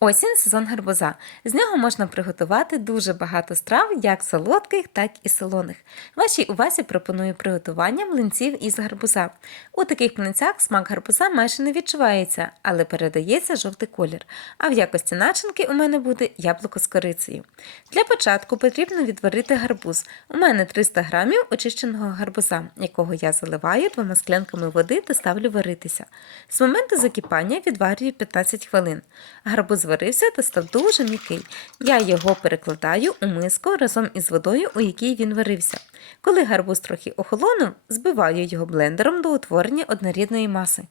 Осінь сезон гарбуза. З нього можна приготувати дуже багато страв, як солодких, так і солоних. Вашій увазі пропоную приготування млинців із гарбуза. У таких млинцях смак гарбуза майже не відчувається, але передається жовтий колір. А в якості начинки у мене буде яблуко з корицею. Для початку потрібно відварити гарбуз. У мене 300 грамів очищеного гарбуза, якого я заливаю двома склянками води та ставлю варитися. З моменту закипання відварюю 15 хвилин. Гарбуз зварився та став дуже м'який. Я його перекладаю у миску разом із водою, у якій він варився. Коли гарбуз трохи охолонув, збиваю його блендером до утворення однорідної маси.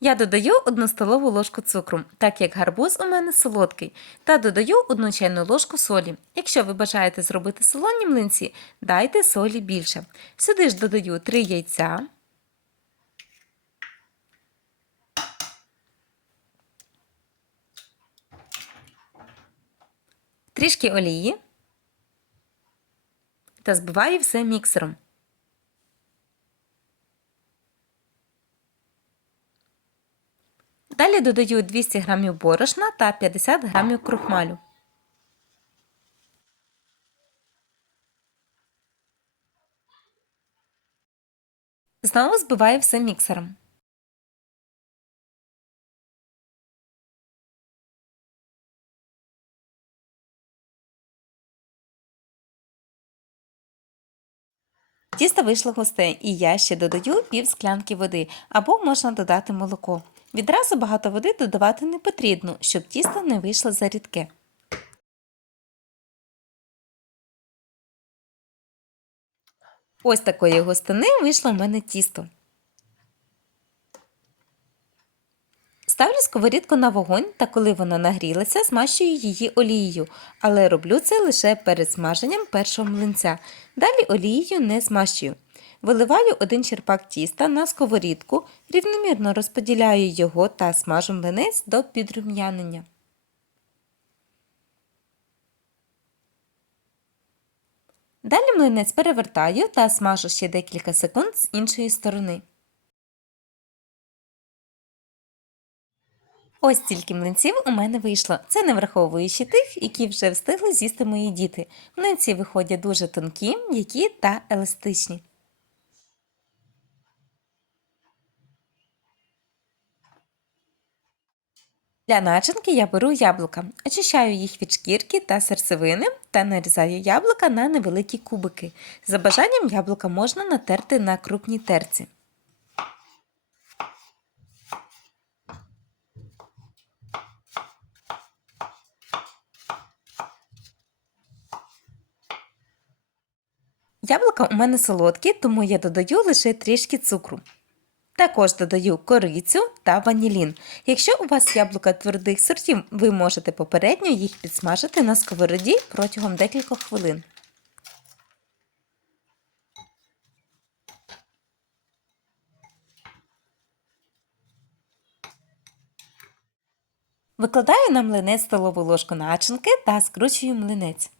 Я додаю 1 столову ложку цукру, так як гарбуз у мене солодкий, та додаю 1 чайну ложку солі. Якщо ви бажаєте зробити солоні млинці, дайте солі більше. Сюди ж додаю 3 яйця. Трішки олії та збиваю все міксером. Далі додаю 200 г борошна та 50 г крухмалю. Знову збиваю все міксером. Тісто вийшло густе, і я ще додаю пів склянки води або можна додати молоко. Відразу багато води додавати не потрібно, щоб тісто не вийшло зарідке. Ось такої густини вийшло в мене тісто. Ставлю сковорідку на вогонь та коли вона нагрілася, змащую її олією, але роблю це лише перед смаженням першого млинця. Далі олією не змащую. Виливаю один черпак тіста на сковорідку, рівномірно розподіляю його та смажу млинець до підрум'янення. Далі млинець перевертаю та смажу ще декілька секунд з іншої сторони. Ось стільки млинців у мене вийшло. Це не враховуючи тих, які вже встигли з'їсти мої діти. Млинці виходять дуже тонкі, м'які та еластичні. Для начинки я беру яблука, очищаю їх від шкірки та серцевини та нарізаю яблука на невеликі кубики. За бажанням яблука можна натерти на крупній терці. Яблука у мене солодкі, тому я додаю лише трішки цукру. Також додаю корицю та ванілін. Якщо у вас яблука твердих сортів, ви можете попередньо їх підсмажити на сковороді протягом декількох хвилин. Викладаю на млинець столову ложку начинки та скручую млинець.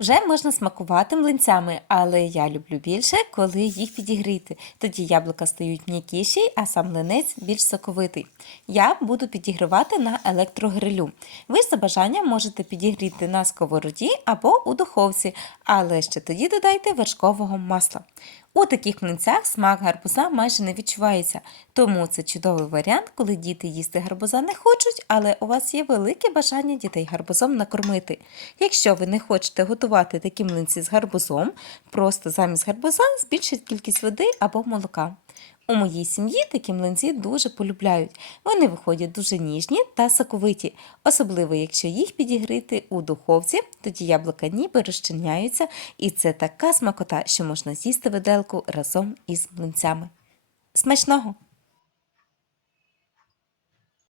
Вже можна смакувати млинцями, але я люблю більше, коли їх підігріти. Тоді яблука стають м'якіші, а сам млинець більш соковитий. Я буду підігрівати на електрогрилю. Ви за бажанням можете підігріти на сковороді або у духовці, але ще тоді додайте вершкового масла. У таких млинцях смак гарбуза майже не відчувається, тому це чудовий варіант, коли діти їсти гарбуза не хочуть, але у вас є велике бажання дітей гарбузом накормити. Якщо ви не хочете готувати такі млинці з гарбузом, просто замість гарбуза збільшіть кількість води або молока. У моїй сім'ї такі млинці дуже полюбляють. Вони виходять дуже ніжні та соковиті, особливо якщо їх підігрити у духовці, тоді яблука ніби розчиняються, і це така смакота, що можна з'їсти виделку разом із млинцями. Смачного!